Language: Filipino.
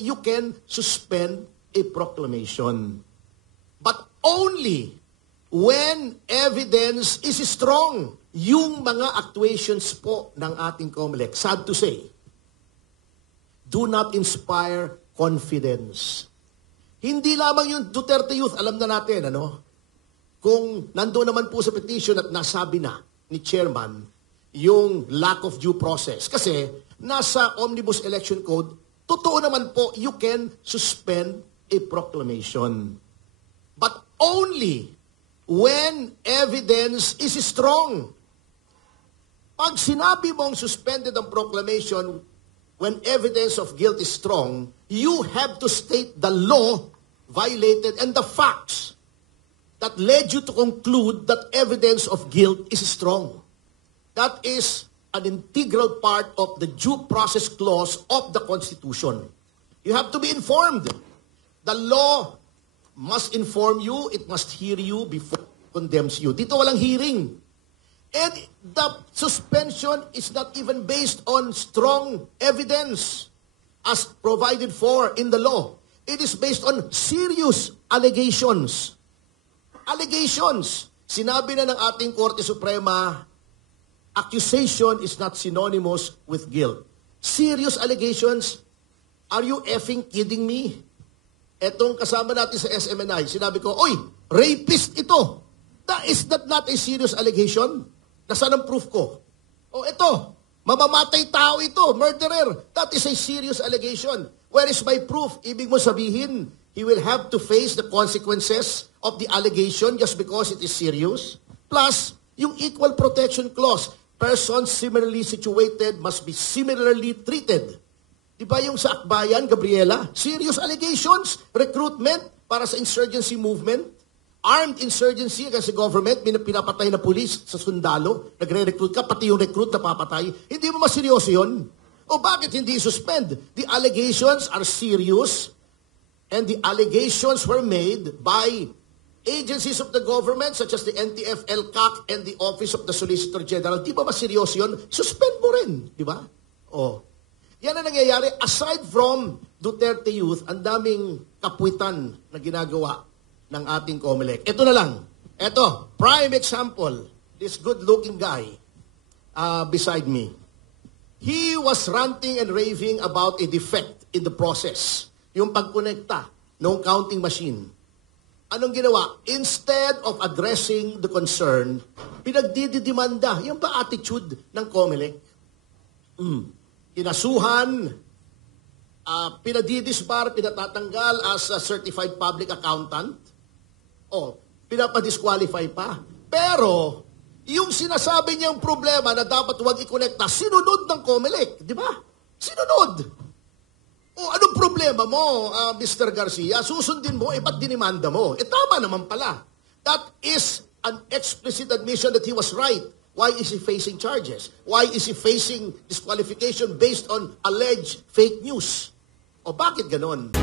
you can suspend a proclamation. But only when evidence is strong. Yung mga actuations po ng ating COMELEC, sad to say, do not inspire confidence. Hindi lamang yung Duterte Youth, alam na natin, ano? Kung nandoon naman po sa petition at nasabi na ni Chairman yung lack of due process. Kasi nasa Omnibus Election Code, totoo naman po, you can suspend a proclamation. But only when evidence is strong. Pag sinabi mong suspended ang proclamation, when evidence of guilt is strong, you have to state the law violated and the facts that led you to conclude that evidence of guilt is strong. That is an integral part of the due process clause of the Constitution. You have to be informed. The law must inform you, it must hear you before it condemns you. Dito walang hearing. And the suspension is not even based on strong evidence as provided for in the law. It is based on serious allegations. Allegations. Sinabi na ng ating Korte Suprema, accusation is not synonymous with guilt. Serious allegations. Are you effing kidding me? Etong kasama natin sa SMNI, sinabi ko, oy, rapist ito. Is that not a serious allegation? Nasaan ang proof ko? O ito, mamamatay tao ito, murderer. That is a serious allegation. Where is my proof? Ibig mo sabihin, he will have to face the consequences of the allegation just because it is serious? Plus, yung equal protection clause, persons similarly situated must be similarly treated. Diba yung sa Akbayan, Gabriela? Serious allegations, recruitment para sa insurgency movement, armed insurgency against the government, pinapatay na pulis sa sundalo, nagre-recruit ka, pati yung recruit na papatay. Hindi mo maseryoso yun? O bakit hindi suspend? The allegations are serious and the allegations were made by agencies of the government such as the NTF, LCAC, and the Office of the Solicitor General. Di ba maseryoso yun? Suspend mo rin. Di ba? O. Yan ang nangyayari. Aside from Duterte Youth, ang daming kapwitan na ginagawa ng ating COMELEC. Ito na lang. Ito, prime example. This good-looking guy beside me. He was ranting and raving about a defect in the process. Yung pagkonekta ng counting machine. Anong ginawa? Instead of addressing the concern, pinagdidimanda. Yung ba attitude ng COMELEC? Kinasuhan, pinadidisbar, pinatatanggal as a certified public accountant. O, pinapadisqualify pa. Pero, yung sinasabi niyang problema na dapat huwag i-connecta, sinunod ng COMELEC, di ba? Sinunod. O, anong problema mo, Mr. Garcia? Susundin mo, ba't dinimanda mo? Tama naman pala. That is an explicit admission that he was right. Why is he facing charges? Why is he facing disqualification based on alleged fake news? O bakit ganon?